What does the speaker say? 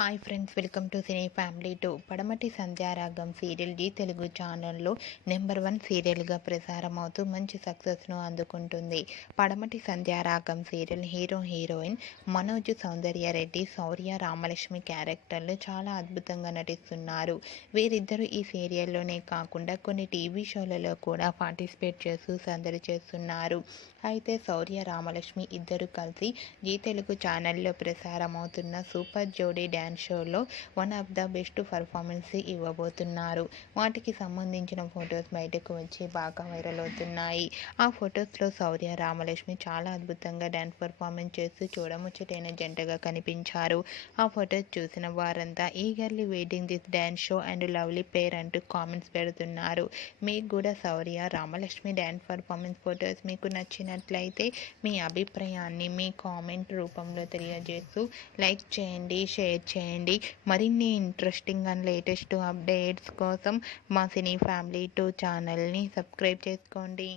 Hi friends, welcome to cine family 2. పడమటి Sandhyaragam serial G Telugu ఛానల్లో number 1 సీరియల్గా ప్రసారం అవుతూ మంచి సక్సెస్ను అందుకుంటుంది. పడమటి సంధ్యారాగం సీరియల్ హీరోయిన్ మనోజ్ సౌందర్యారెడ్డి, శౌర్య రామలక్ష్మి క్యారెక్టర్లు చాలా అద్భుతంగా నటిస్తున్నారు. వీరిద్దరూ ఈ సీరియల్లోనే కాకుండా కొన్ని టీవీ షోలలో కూడా పార్టిసిపేట్ చేస్తూ సందడి చేస్తున్నారు. అయితే శౌర్య రామలక్ష్మి ఇద్దరు కలిసి జీ తెలుగు ఛానల్లో ప్రసారం అవుతున్న సూపర్ జోడీ డ్యాన్స్ షోలో one of the best performance ఇవ్వబోతున్నారు. వాటికి సంబంధించిన ఫొటోస్ బయటకు వచ్చి బాగా వైరల్ అవుతున్నాయి. ఆ ఫొటోస్లో శౌర్య రామలక్ష్మి చాలా అద్భుతంగా డ్యాన్స్ పర్ఫార్మెన్స్ చేస్తూ చూడముచ్చటైన జంటగా కనిపించారు. ఆ ఫొటోస్ చూసిన వారంతా eagerly waiting this dance show and lovely పేర్ అంటూ కామెంట్స్ పెడుతున్నారు. మీకు కూడా శౌర్య రామలక్ష్మి డ్యాన్స్ పర్ఫార్మెన్స్ ఫొటోస్ మీకు నచ్చినట్లయితే మీ అభిప్రాయాన్ని మీ కామెంట్ రూపంలో తెలియజేస్తూ లైక్ చేయండి, షేర్ చేయండి. మరిన్ని ఇంట్రెస్టింగ్ అండ్ లేటెస్ట్ అప్డేట్స్ కోసం మా సినీ ఫ్యామిలీ 2 ఛానల్ని సబ్స్క్రైబ్ చేసుకోండి.